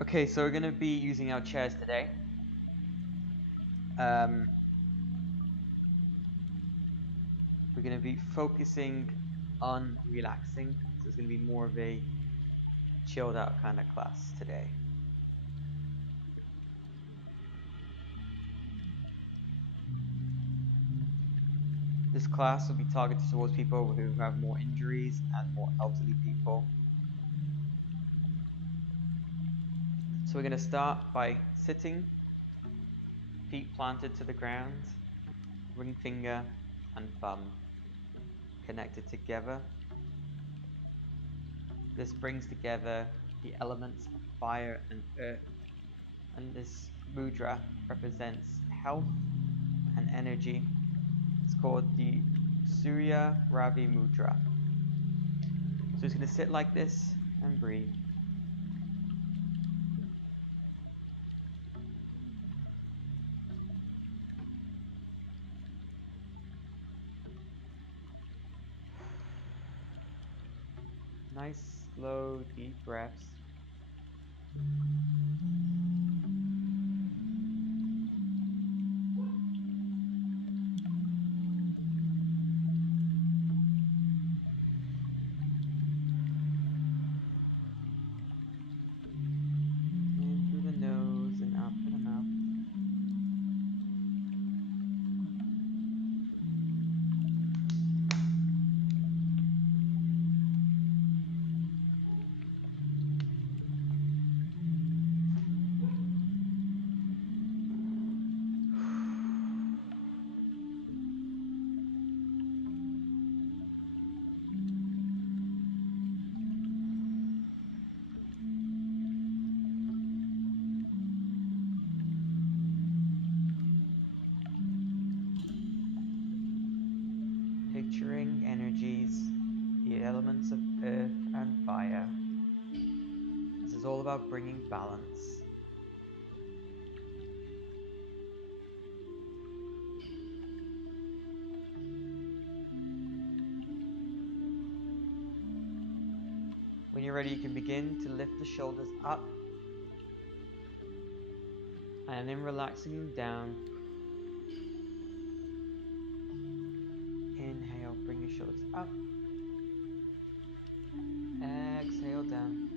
Okay, so we're going to be using our chairs today. We're going to be focusing on relaxing, so it's going to be more of a chilled out kind of class today. This class will be targeted towards people who have more injuries and more elderly people. So we're going to start by sitting, feet planted to the ground, ring finger and thumb connected together. This brings together the elements of fire and earth, and this mudra represents health and energy. It's called the Surya Ravi Mudra. So it's going to sit like this and breathe. Nice, slow, deep breaths. In through the nose and out through the mouth. Picturing energies, the elements of earth and fire. This is all about bringing balance. When you're ready, you can begin to lift the shoulders up, and then relaxing them down. Inhale, bring your shoulders up. Exhale down.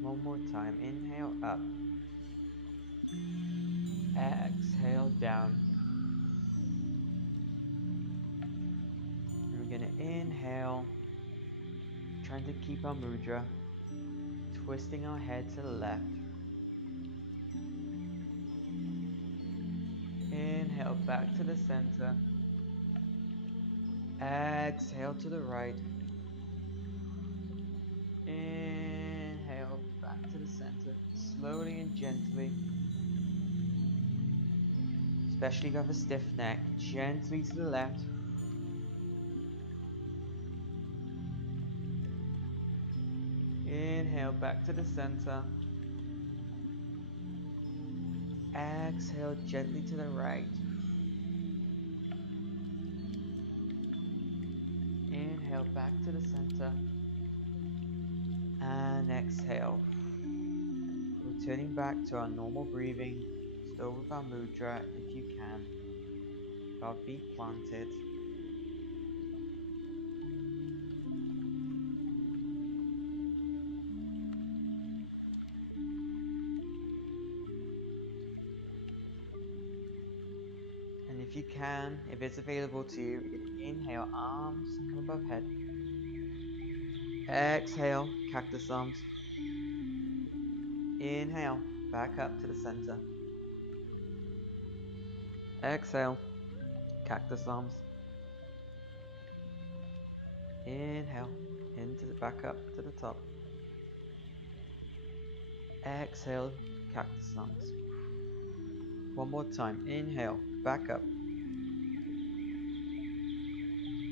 One more time. Inhale up. Exhale down. And we're going to inhale, trying to keep our mudra, twisting our head to the left. Inhale back to the center. Exhale to the right. Inhale back to the center, slowly and gently. Especially if you have a stiff neck, gently to the left. Inhale back to the center. Exhale gently to the right. Inhale back to the center. And exhale. Returning back to our normal breathing, still with our mudra if you can. Our feet planted. And if you can, if it's available to you, you can inhale, arms come above head. Exhale, cactus arms. Inhale, back up to the center. Exhale, cactus arms. Inhale, back up to the top. Exhale, cactus arms. One more time. Inhale, back up.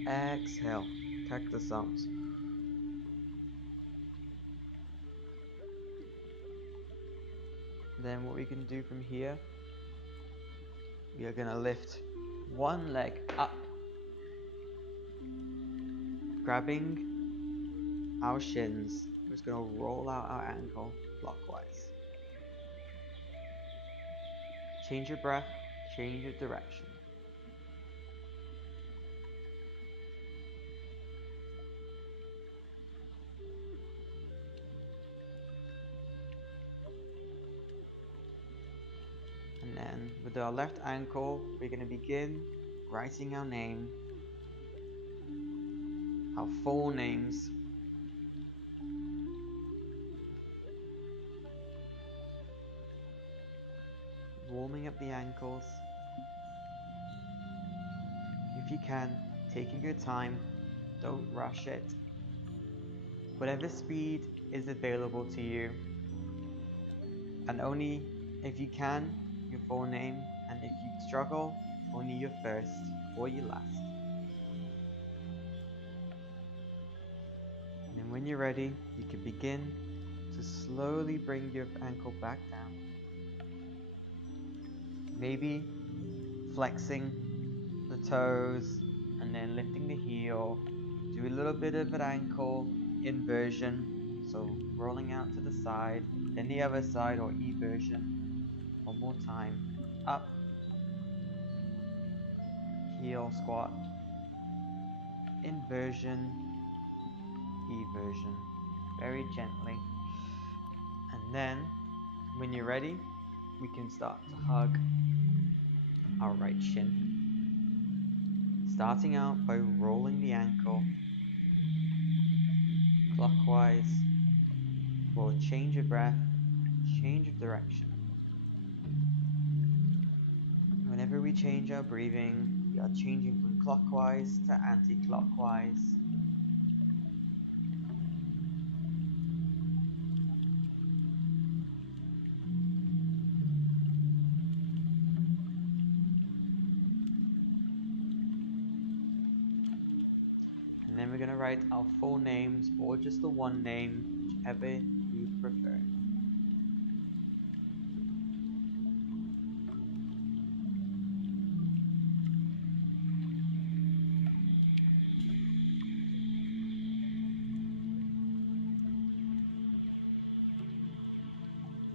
Exhale, cactus arms. Then what we can do from here, we are going to lift one leg up, grabbing our shins. We're just going to roll out our ankle clockwise. Change your breath, change your direction. And then with our left ankle, we're going to begin writing our name, our full names. Warming up the ankles. If you can, taking your time, don't rush it. Whatever speed is available to you. And only if you can, your full name, and if you struggle, only your first or your last. And then when you're ready, you can begin to slowly bring your ankle back down. Maybe flexing the toes and then lifting the heel. Do a little bit of an ankle inversion, so rolling out to the side, then the other side or eversion. One more time, up, heel squat, inversion, eversion, very gently. And then when you're ready, we can start to hug our right shin. Starting out by rolling the ankle clockwise. We'll change your breath, change of direction. Whenever we change our breathing, we are changing from clockwise to anti-clockwise. And then we're going to write our full names or just the one name, whichever you prefer.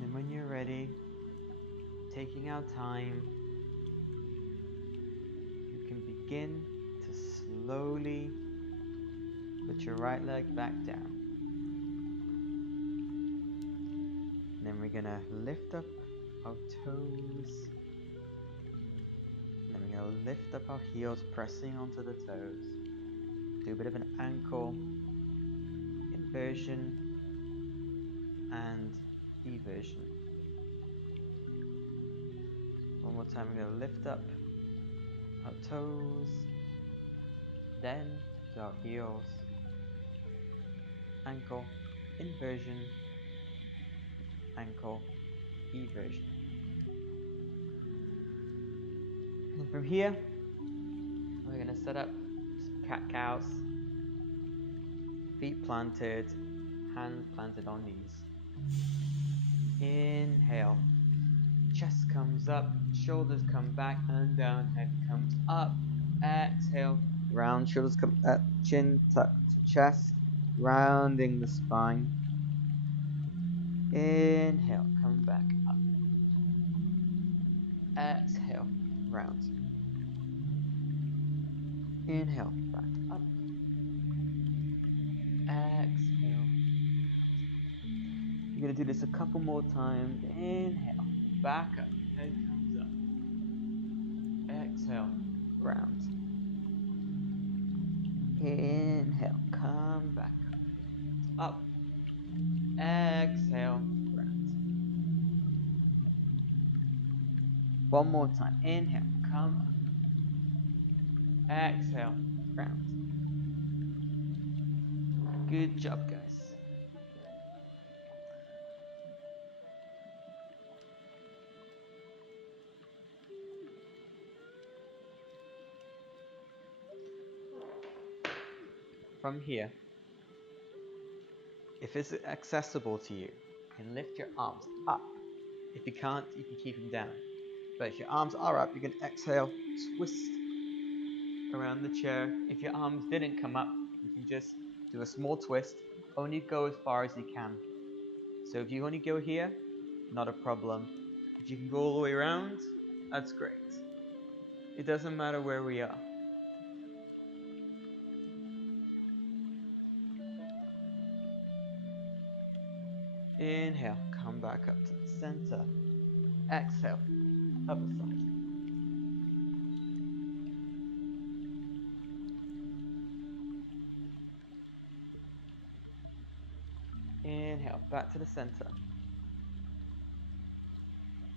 And when you're ready, taking our time, you can begin to slowly put your right leg back down. And then we're gonna lift up our toes. And then we're gonna lift up our heels, pressing onto the toes. Do a bit of an ankle inversion and eversion. One more time, we're gonna lift up our toes, then to our heels, ankle inversion, ankle eversion. And from here, we're going to set up some cat-cows, feet planted, hands planted on knees. Inhale, chest comes up, shoulders come back and down, head comes up. Exhale, round, shoulders come up, chin tucked to chest, rounding the spine. Inhale, come back up. Exhale, round. Inhale, back up. Exhale. You're going to do this a couple more times. Inhale, back up, head comes up. Exhale, round. Inhale, come back up. Up. Exhale, round. One more time. Inhale, come up. Exhale, round. Good job, guys. from here, if it's accessible to you, you can lift your arms up. If you can't, you can keep them down. But if your arms are up, you can exhale, twist around the chair. If your arms didn't come up, you can just do a small twist. Only go as far as you can. So if you only go here, not a problem. If you can go all the way around, that's great. It doesn't matter where we are. Inhale, come back up to the center. Exhale, other side. Inhale, back to the center.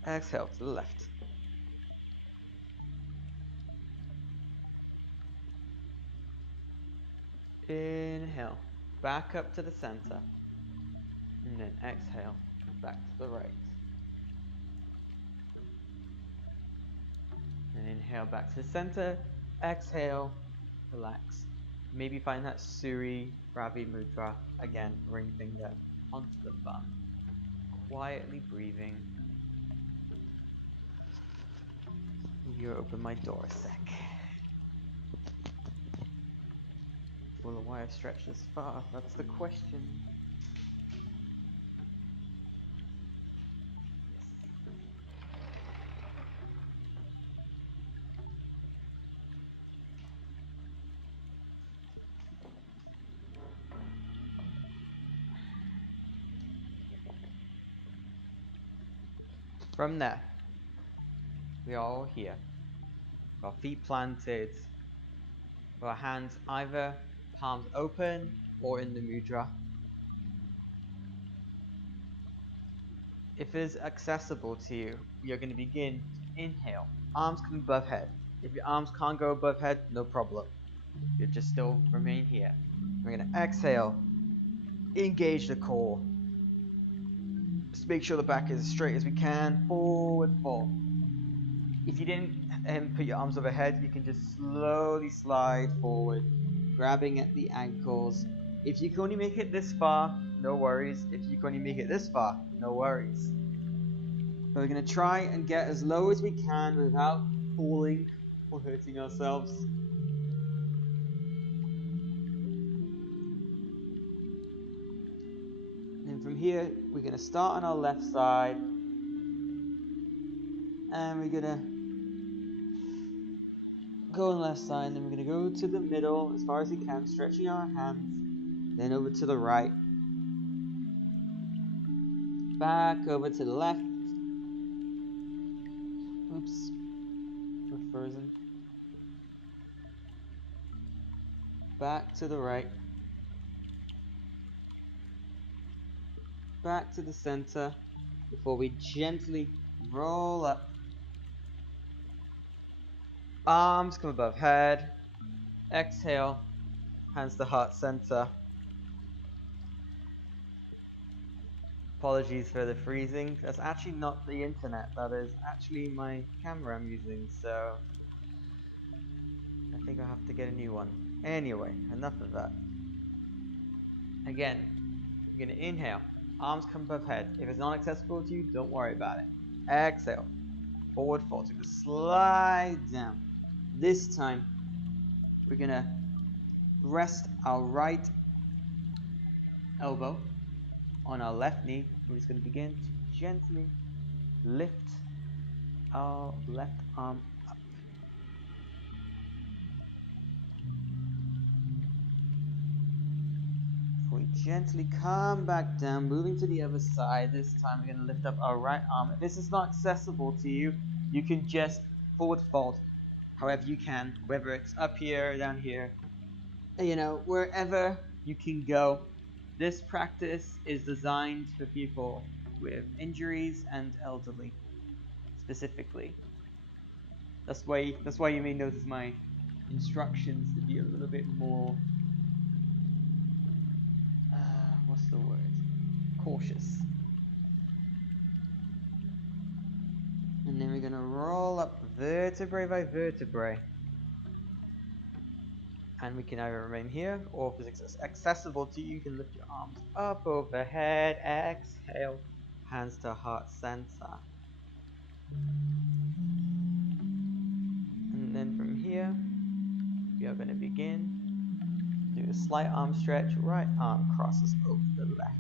Exhale to the left. Inhale, back up to the center. And then exhale, back to the right. And inhale, back to the center. Exhale, relax. Maybe find that Suri Ravi Mudra. Again, ring finger onto the thumb. Quietly breathing. You open my door a sec. Will the wire stretch this far? That's the question. From there, we are all here. Our feet planted. Our hands either palms open or in the mudra. If it's accessible to you, you're going to begin to inhale. Arms come above head. If your arms can't go above head, no problem. You just still remain here. We're going to exhale. Engage the core. Just make sure the back is as straight as we can. Forward fold. If you didn't put your arms overhead, you can just slowly slide forward, grabbing at the ankles. If you can only make it this far, no worries. If you can only make it this far, no worries. But we're going to try and get as low as we can without falling or hurting ourselves. And from here, we're going to start on our left side. And we're going to go on the left side, and then we're going to go to the middle as far as we can, stretching our hands, then over to the right, back over to the left. Oops, we're frozen. Back to the right, back to the center, before we gently roll up. Arms come above head. Exhale, hands to heart center. Apologies for the freezing. That's actually not the internet. That is actually my camera I'm using. So I think I'll have to get a new one. Anyway, enough of that. Again, you're going to inhale. Arms come above head. If it's not accessible to you, don't worry about it. Exhale. Forward fold. So you're going to slide down. This time, we're going to rest our right elbow on our left knee. We're just going to begin to gently lift our left arm up. We gently come back down, moving to the other side. This time we're going to lift up our right arm. If this is not accessible to you, you can just forward fold however you can, whether it's up here, down here, you know, wherever you can go. This practice is designed for people with injuries and elderly, specifically. That's why you may notice my instructions to be a little bit more, what's the word? Cautious. And then we're going to roll up vertebrae by vertebrae. And we can either remain here, or if it's accessible to you, you can lift your arms up overhead. Exhale, hands to heart center. And then from here, we are going to begin. Do a slight arm stretch. Right arm crosses over the left.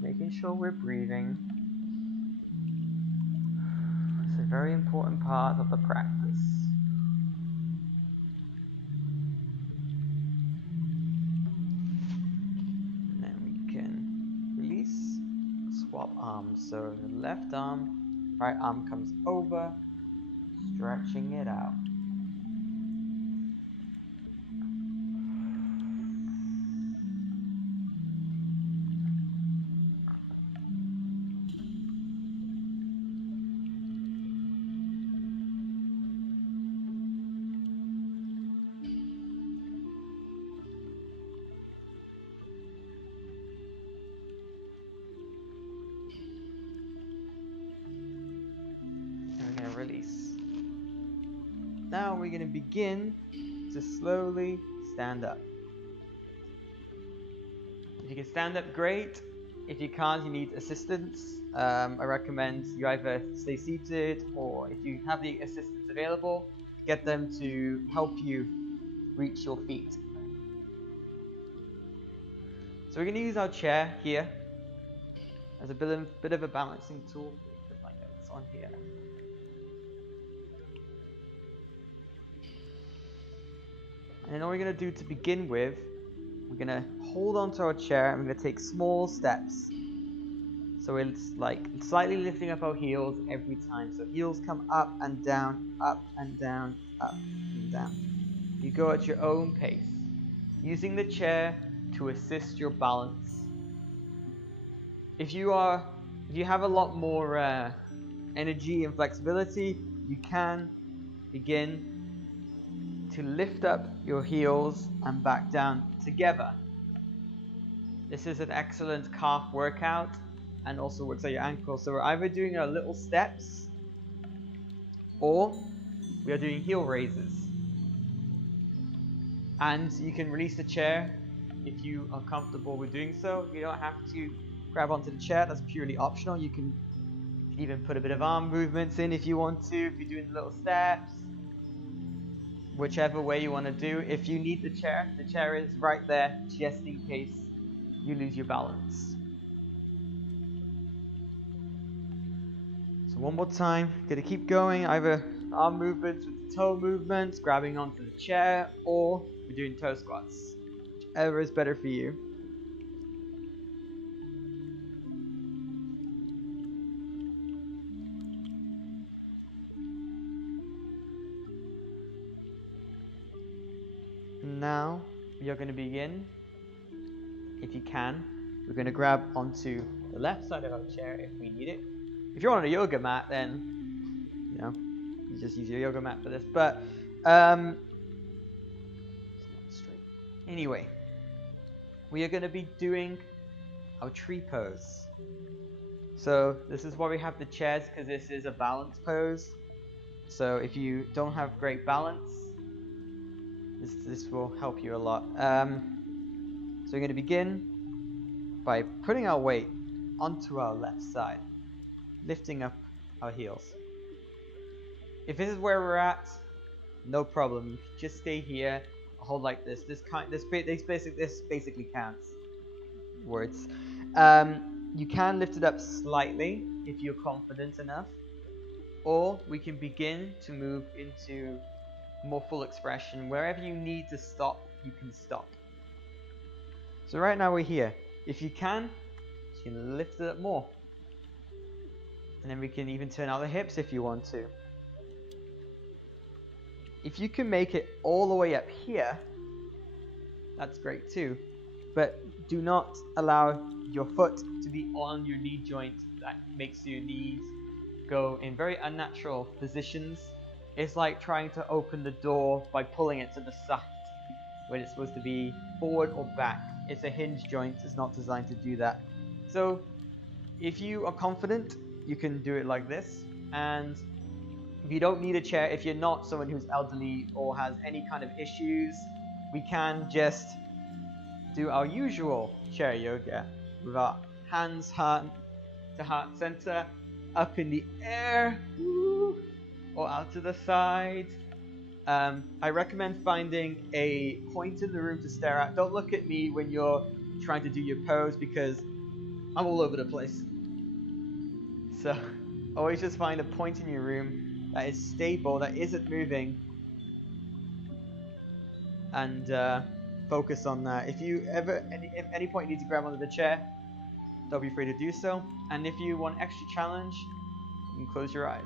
Making sure we're breathing. It's a very important part of the practice. And then we can release, swap arms. So the left arm, right arm comes over, stretching it out. Release. Now we're going to begin to slowly stand up. If you can stand up, great. If you can't, you need assistance. I recommend you either stay seated, or if you have the assistance available, get them to help you reach your feet. So we're going to use our chair here as a bit of a balancing tool. Put my notes on here. And then all we're going to do to begin with, we're going to hold onto our chair and we're going to take small steps. So it's like slightly lifting up our heels every time. So heels come up and down, up and down, up and down. You go at your own pace, using the chair to assist your balance. If you have a lot more energy and flexibility, you can begin to lift up your heels and back down together. This is an excellent calf workout and also works out your ankles. So we're either doing our little steps or we are doing heel raises. And you can release the chair if you are comfortable with doing so. You don't have to grab onto the chair, that's purely optional. You can even put a bit of arm movements in if you want to, if you're doing little steps. Whichever way you want to do. If you need the chair is right there just in case you lose your balance. So one more time, gonna keep going, either arm movements with the toe movements, grabbing onto the chair, or we're doing toe squats. Whichever is better for you. Now we are going to begin. If you can, we're going to grab onto the left side of our chair if we need it. If you're on a yoga mat, then you just use your yoga mat for this. But anyway, we are going to be doing our tree pose. So this is why we have the chairs, because this is a balance pose. So if you don't have great balance, this will help you a lot. So we're going to begin by putting our weight onto our left side, lifting up our heels. If this is where we're at, no problem. You can just stay here, hold like this. This basically counts. Words. You can lift it up slightly if you're confident enough, or we can begin to move into more full expression. Wherever you need to stop, you can stop. So right now we're here. If you can lift it up more. And then we can even turn out the hips if you want to. If you can make it all the way up here, that's great too. But do not allow your foot to be on your knee joint. That makes your knees go in very unnatural positions. It's like trying to open the door by pulling it to the side when it's supposed to be forward or back. It's a hinge joint, it's not designed to do that. So If you are confident, you can do it like this. And if you don't need a chair, if you're not someone who's elderly or has any kind of issues, we can just do our usual chair yoga with our hands heart to heart center, up in the air, or out to the side. I recommend finding a point in the room to stare at. Don't look at me when you're trying to do your pose because I'm all over the place. So always just find a point in your room that is stable, that isn't moving, and focus on that. If you ever, at any point, you need to grab onto the chair, don't be afraid to do so. And if you want extra challenge, you can close your eyes.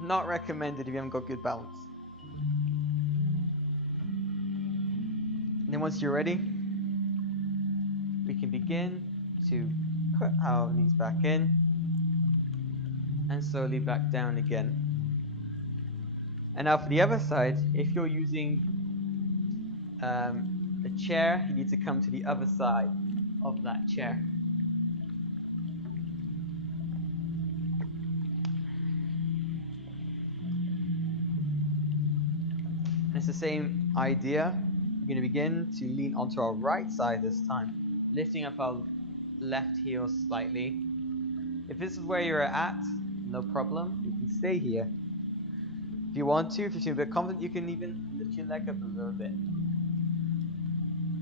Not recommended if you haven't got good balance. And then once you're ready, we can begin to put our knees back in and slowly back down again. And now for the other side, if you're using a chair, you need to come to the other side of that chair. And it's the same idea. We're going to begin to lean onto our right side this time, lifting up our left heel slightly. If this is where you're at, no problem, you can stay here. If you want to, if you feel a bit confident, you can even lift your leg up a little bit.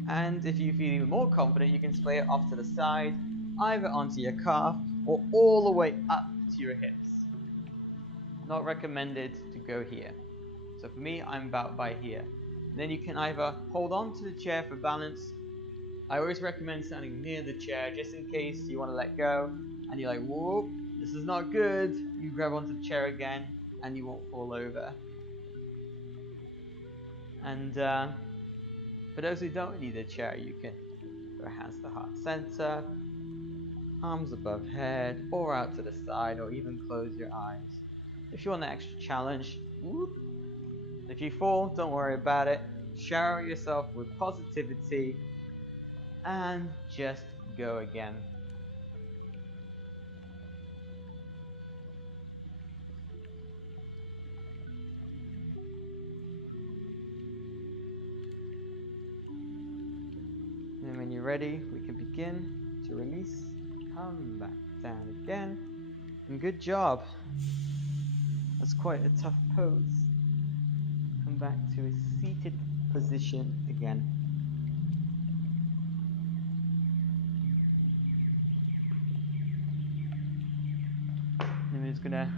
And if you feel even more confident, you can splay it off to the side, either onto your calf or all the way up to your hips. Not recommended to go here. So for me, I'm about by here. And then you can either hold on to the chair for balance. I always recommend standing near the chair just in case you want to let go and you're like, whoa, this is not good. You grab onto the chair again and you won't fall over. And for those who don't need a chair, you can put your hands to heart center, arms above head, or out to the side, or even close your eyes. If you want an extra challenge, whoop. If you fall, don't worry about it. Shower yourself with positivity and just go again. And when you're ready, we can begin to release. Come back down again. And good job. That's quite a tough pose. Come back to a seated position again. And we're just gonna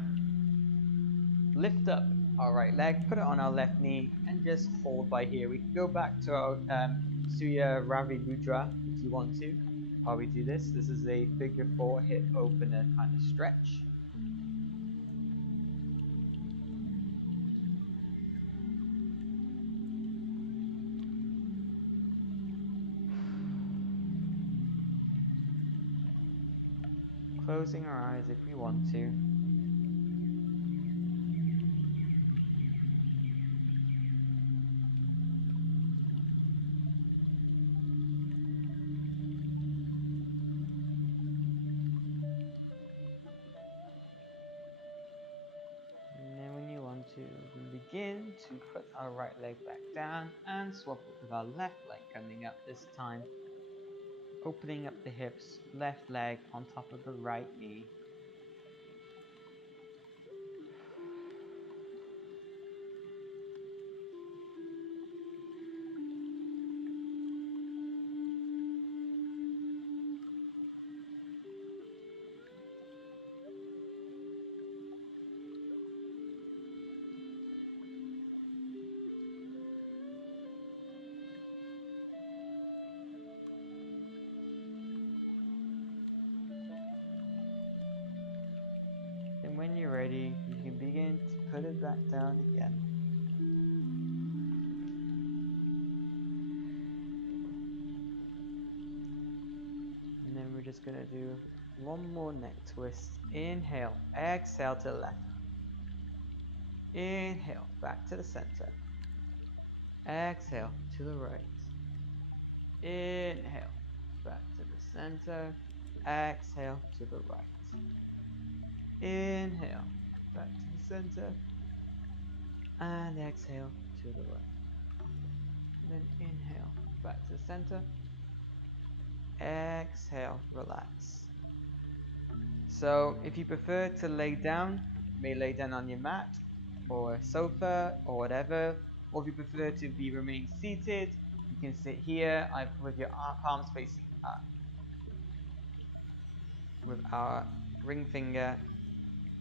lift up our right leg, put it on our left knee, and just hold by here. We can go back to our Surya Ravi Mudra if you want to. While we do this, this is a figure 4 hip opener kind of stretch. Closing our eyes if we want to. And then when you want to, we begin to put our right leg back down and swap it with our left leg coming up this time. Opening up the hips, left leg on top of the right knee. And when you're ready, you can begin to put it back down again. And then we're just going to do one more neck twist. Inhale, exhale to the left. Inhale, back to the center. Exhale to the right. Inhale, back to the center. exhale to the right. Inhale, back to the center, and exhale to the right. And then inhale, back to the center, exhale, relax. So if you prefer to lay down, you may lay down on your mat or a sofa or whatever, or if you prefer to remain seated, you can sit here with your palms facing up, with our ring finger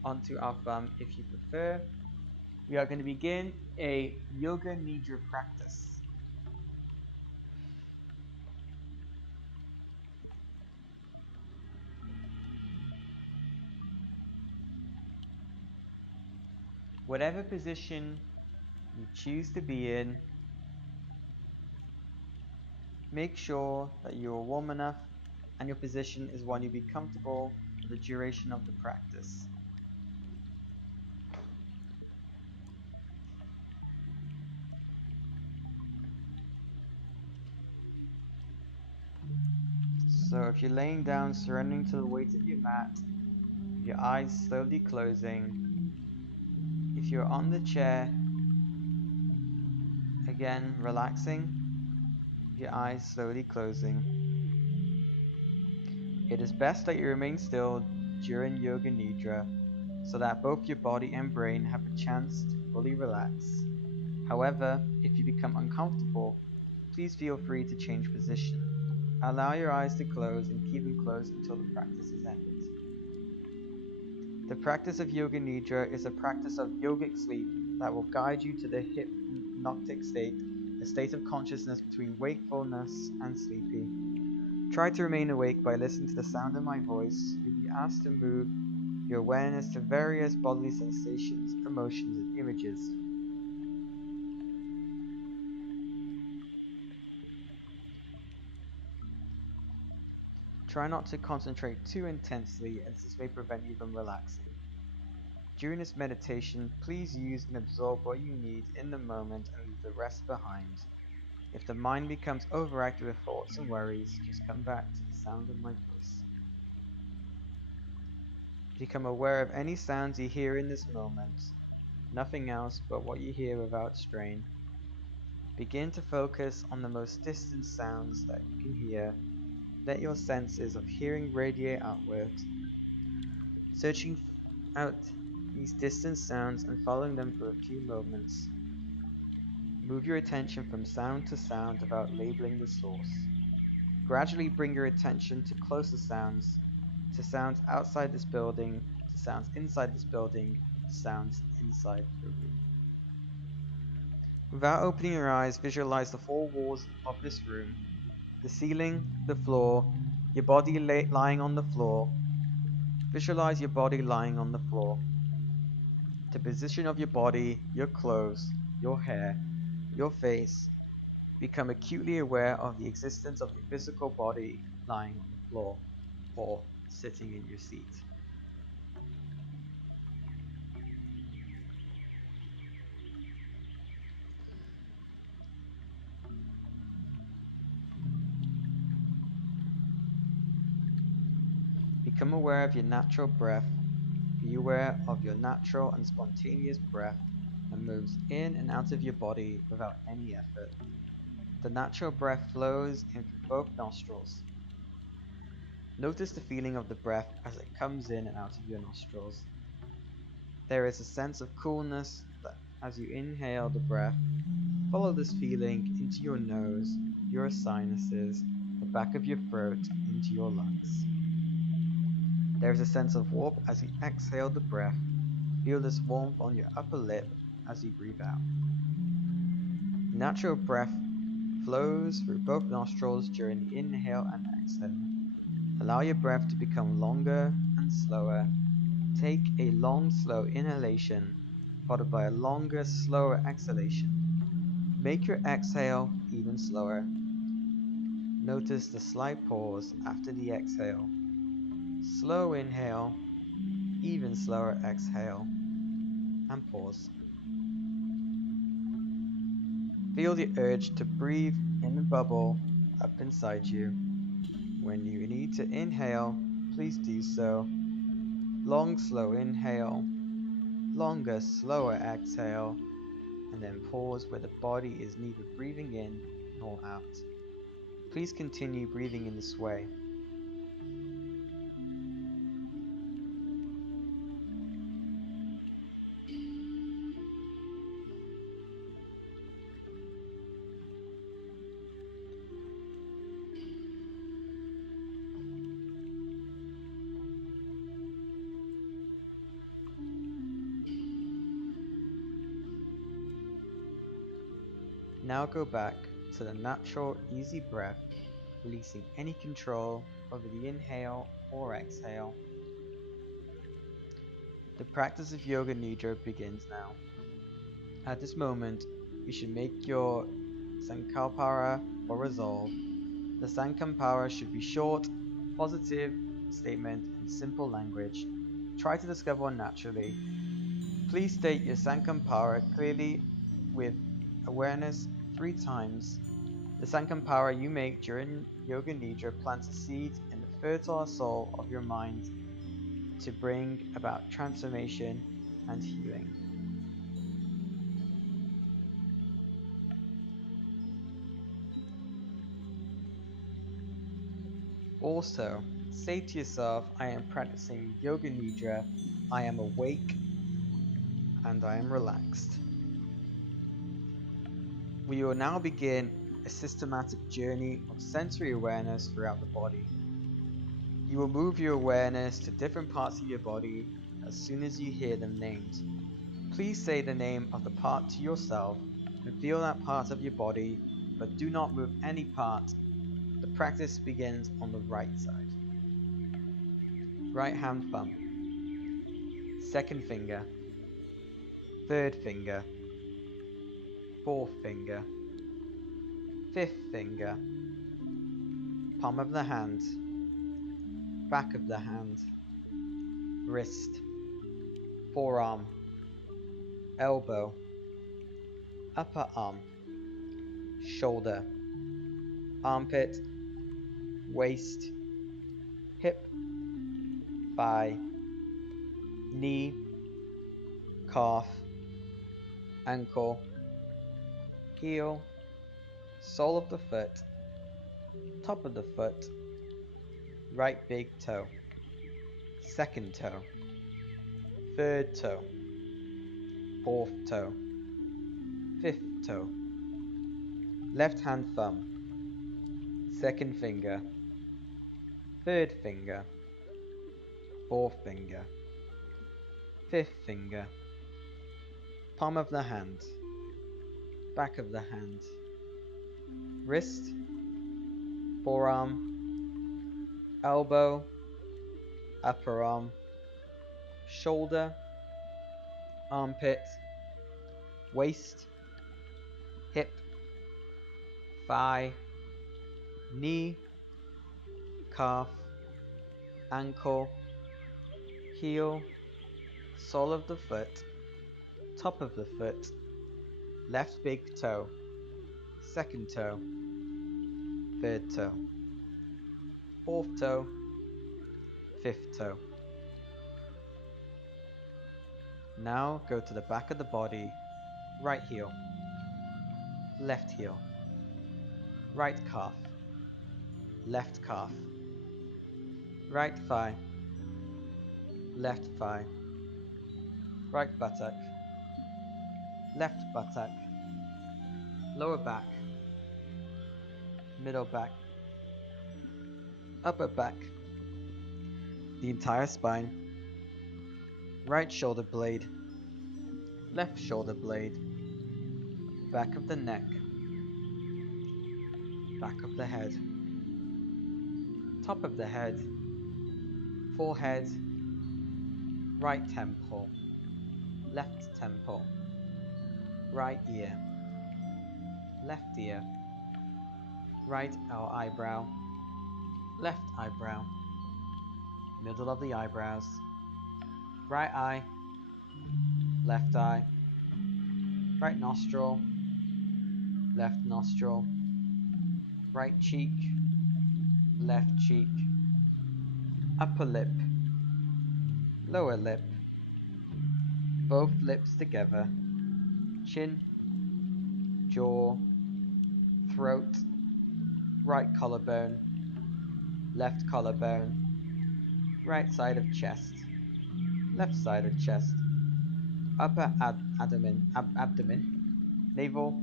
onto our thumb if you prefer. We are going to begin a yoga nidra practice. Whatever position you choose to be in, make sure that you are warm enough and your position is one you'll be comfortable for the duration of the practice. So if you're laying down, surrendering to the weight of your mat, your eyes slowly closing. If you're on the chair, again relaxing, your eyes slowly closing. It is best that you remain still during Yoga Nidra so that both your body and brain have a chance to fully relax. However, if you become uncomfortable, please feel free to change position. Allow your eyes to close and keep them closed until the practice is ended. The practice of Yoga Nidra is a practice of yogic sleep that will guide you to the hypnotic state, a state of consciousness between wakefulness and sleepy. Try to remain awake by listening to the sound of my voice. You'll be asked to move your awareness to various bodily sensations, emotions, and images. Try not to concentrate too intensely, as this may prevent you from relaxing. During this meditation, please use and absorb what you need in the moment and leave the rest behind. If the mind becomes overactive with thoughts and worries, just come back to the sound of my voice. Become aware of any sounds you hear in this moment, nothing else but what you hear without strain. Begin to focus on the most distant sounds that you can hear. Let your senses of hearing radiate outward, searching out these distant sounds and following them for a few moments. Move your attention from sound to sound without labeling the source. Gradually bring your attention to closer sounds, to sounds outside this building, to sounds inside this building, to sounds inside the room. Without opening your eyes, visualize the four walls of this room, the ceiling, the floor, your body lying on the floor. Visualize your body lying on the floor. The position of your body, your clothes, your hair, your face. Become acutely aware of the existence of your physical body lying on the floor or sitting in your seat. Become aware of your natural breath. Be aware of your natural and spontaneous breath that moves in and out of your body without any effort. The natural breath flows in through both nostrils. Notice the feeling of the breath as it comes in and out of your nostrils. There is a sense of coolness that as you inhale the breath, follow this feeling into your nose, your sinuses, the back of your throat, into your lungs. There is a sense of warmth as you exhale the breath. Feel this warmth on your upper lip as you breathe out. Natural breath flows through both nostrils during the inhale and exhale. Allow your breath to become longer and slower. Take a long, slow inhalation, followed by a longer, slower exhalation. Make your exhale even slower. Notice the slight pause after the exhale. Slow inhale, even slower exhale, and pause. Feel the urge to breathe in the bubble up inside you. When you need to inhale, please do so. Long, slow inhale, longer, slower exhale, and then pause where the body is neither breathing in nor out. Please continue breathing in this way. Now go back to the natural, easy breath, releasing any control over the inhale or exhale. The practice of Yoga Nidra begins now. At this moment, you should make your Sankalpara or resolve. The Sankalpara should be short, positive statement in simple language. Try to discover one naturally. Please state your Sankalpara clearly with awareness 3 times. The Sankalpara you make during Yoga Nidra plants a seed in the fertile soul of your mind to bring about transformation and healing. Also, say to yourself, I am practicing Yoga Nidra, I am awake, and I am relaxed. We will now begin a systematic journey of sensory awareness throughout the body. You will move your awareness to different parts of your body as soon as you hear them named. Please say the name of the part to yourself and feel that part of your body, but do not move any part. The practice begins on the right side. Right hand thumb, second finger, third finger, fourth finger, fifth finger, palm of the hand, back of the hand, wrist, forearm, elbow, upper arm, shoulder, armpit, waist, hip, thigh, knee, calf, ankle, heel, sole of the foot, top of the foot, right big toe, second toe, third toe, fourth toe, fifth toe, left hand thumb, second finger, third finger, fourth finger, fifth finger, palm of the hand, back of the hand, wrist, forearm, elbow, upper arm, shoulder, armpit, waist, hip, thigh, knee, calf, ankle, heel, sole of the foot, top of the foot, left big toe, second toe, third toe, fourth toe, fifth toe. Now go to the back of the body, right heel, left heel, right calf, left calf, right thigh, left thigh, right buttock, left buttock, lower back, middle back, upper back, the entire spine, right shoulder blade, left shoulder blade, back of the neck, back of the head, top of the head, forehead, right temple, left temple, right ear, left ear, right eyebrow, left eyebrow, middle of the eyebrows, right eye, left eye, right nostril, left nostril, right cheek, left cheek, upper lip, lower lip, both lips together, chin, jaw, throat, right collarbone, left collarbone, right side of chest, left side of chest, upper abdomen, navel,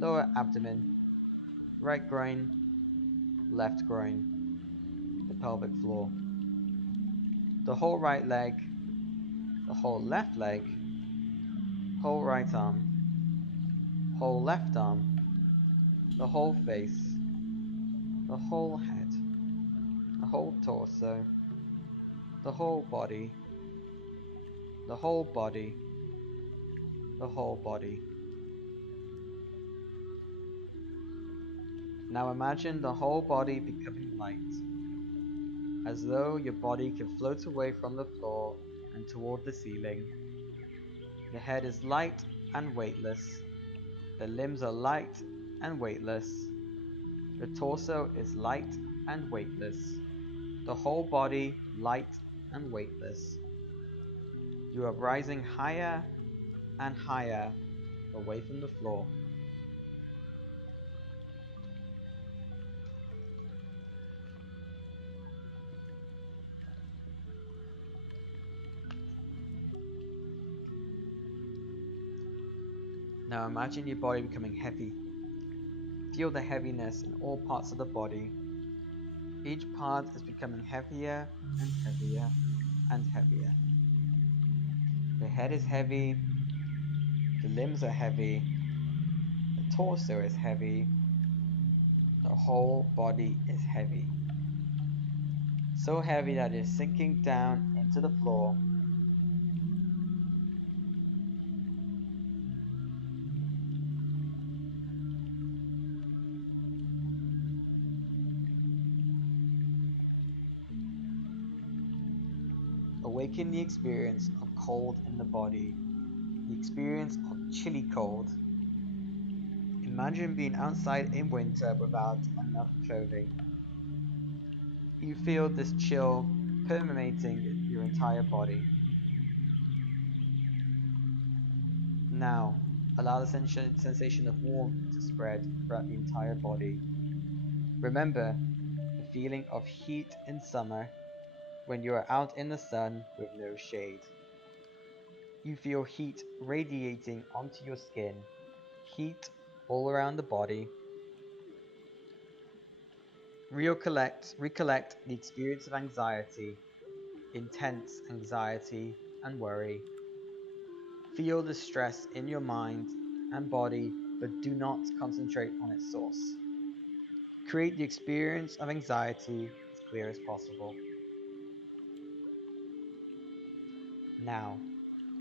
lower abdomen, right groin, left groin, the pelvic floor, the whole right leg, the whole left leg, whole right arm, whole left arm, the whole face, the whole head, the whole torso, the whole body, the whole body, the whole body. Now imagine the whole body becoming light, as though your body can float away from the floor and toward the ceiling. The head is light and weightless. The limbs are light and weightless. The torso is light and weightless. The whole body light and weightless. You are rising higher and higher away from the floor. Now imagine your body becoming heavy. Feel the heaviness in all parts of the body. Each part is becoming heavier and heavier and heavier. The head is heavy, the limbs are heavy, the torso is heavy, the whole body is heavy. So heavy that it is sinking down into the floor. Awaken the experience of cold in the body, the experience of chilly cold. Imagine being outside in winter without enough clothing. You feel this chill permeating your entire body. Now, allow the sensation of warmth to spread throughout the entire body. Remember the feeling of heat in summer when you are out in the sun with no shade. You feel heat radiating onto your skin, heat all around the body. Recollect the experience of anxiety, intense anxiety and worry. Feel the stress in your mind and body, but do not concentrate on its source. Create the experience of anxiety as clear as possible. Now,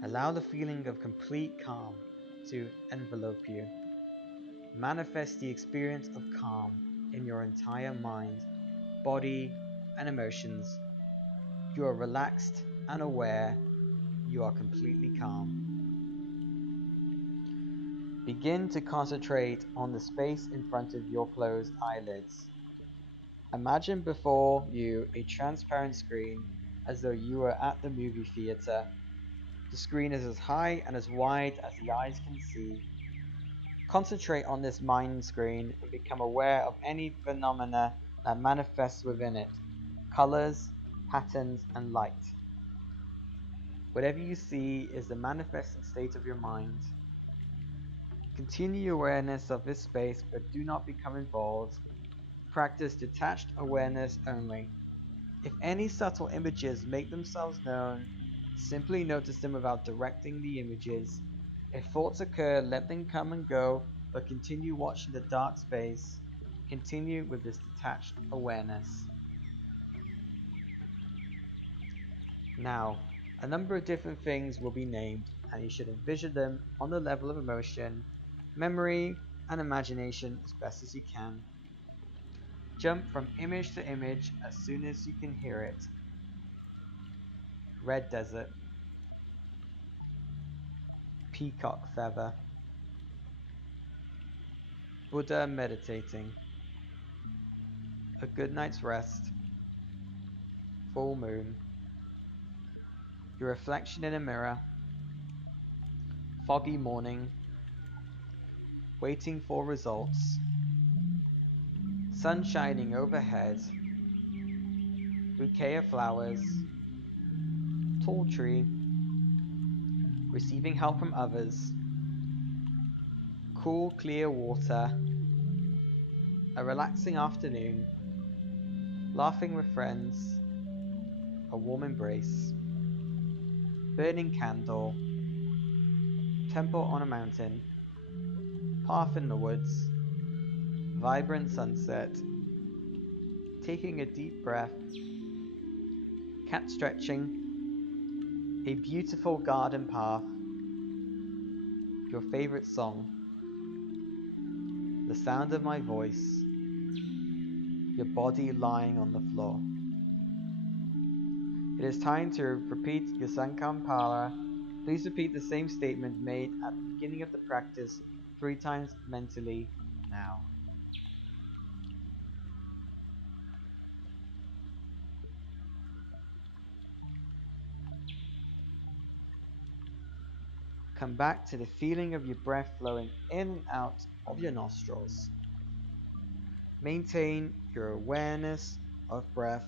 allow the feeling of complete calm to envelope you. Manifest the experience of calm in your entire mind, body, and emotions. You are relaxed and aware. You are completely calm. Begin to concentrate on the space in front of your closed eyelids. Imagine before you a transparent screen as though you were at the movie theater. The screen is as high and as wide as the eyes can see. Concentrate on this mind screen and become aware of any phenomena that manifests within it, colors, patterns, and light. Whatever you see is the manifesting state of your mind. Continue awareness of this space, but do not become involved. Practice detached awareness only. If any subtle images make themselves known, simply notice them without directing the images. If thoughts occur, let them come and go, but continue watching the dark space. Continue with this detached awareness. Now, a number of different things will be named, and you should envision them on the level of emotion, memory, and imagination as best as you can. Jump from image to image as soon as you can hear it. Red desert, peacock feather, Buddha meditating, a good night's rest, full moon, your reflection in a mirror, foggy morning, waiting for results, sun shining overhead, bouquet of flowers, tall tree, receiving help from others, cool clear water, a relaxing afternoon, laughing with friends, a warm embrace, burning candle, temple on a mountain, path in the woods, vibrant sunset, taking a deep breath, cat stretching, a beautiful garden path, your favorite song, the sound of my voice, your body lying on the floor. It is time to repeat your Sankampara. Please repeat the same statement made at the beginning of the practice 3 times mentally now. Come back to the feeling of your breath flowing in and out of your nostrils. Maintain your awareness of breath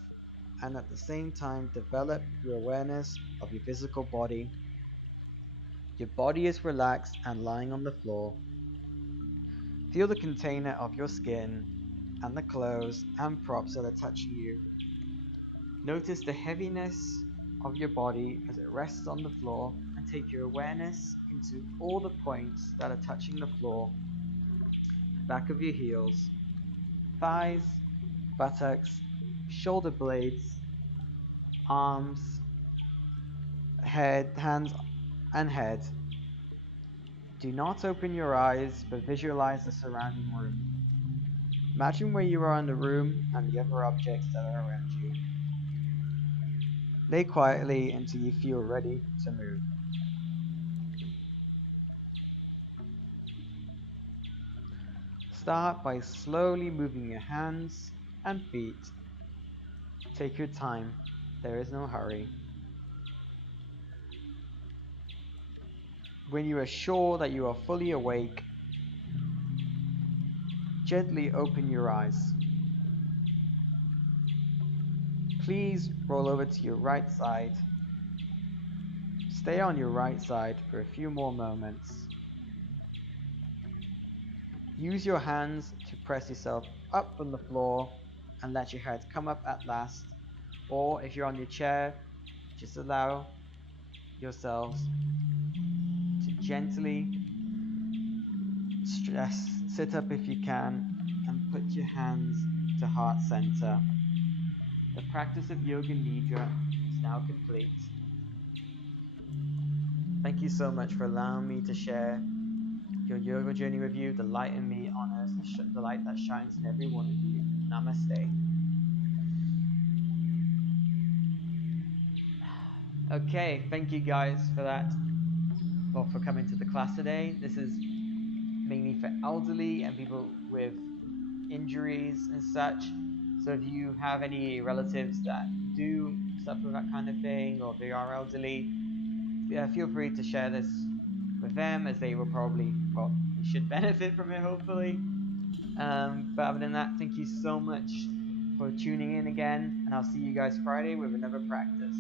and at the same time develop your awareness of your physical body. Your body is relaxed and lying on the floor. Feel the container of your skin and the clothes and props that are touching you. Notice the heaviness of your body as it rests on the floor and take your awareness into all the points that are touching the floor. Back of your heels, thighs, buttocks, shoulder blades, arms, head, hands and head. Do not open your eyes but visualize the surrounding room. Imagine where you are in the room and the other objects that are around you. Lay quietly until you feel ready to move. Start by slowly moving your hands and feet. Take your time, there is no hurry. When you are sure that you are fully awake, gently open your eyes. Please roll over to your right side. Stay on your right side for a few more moments. Use your hands to press yourself up from the floor and let your head come up at last. Or if you're on your chair, just allow yourselves to gently sit up if you can and put your hands to heart center. The practice of Yoga Nidra is now complete. Thank you so much for allowing me to share your yoga journey with you. The light in me honors the light that shines in every one of you. Namaste. Okay, thank you guys for that. Well, for coming to the class today. This is mainly for elderly and people with injuries and such. So if you have any relatives that do suffer that kind of thing, or if they are elderly, feel free to share this with them, as they will probably, well, they should benefit from it, hopefully. But other than that, thank you so much for tuning in again, and I'll see you guys Friday with another practice.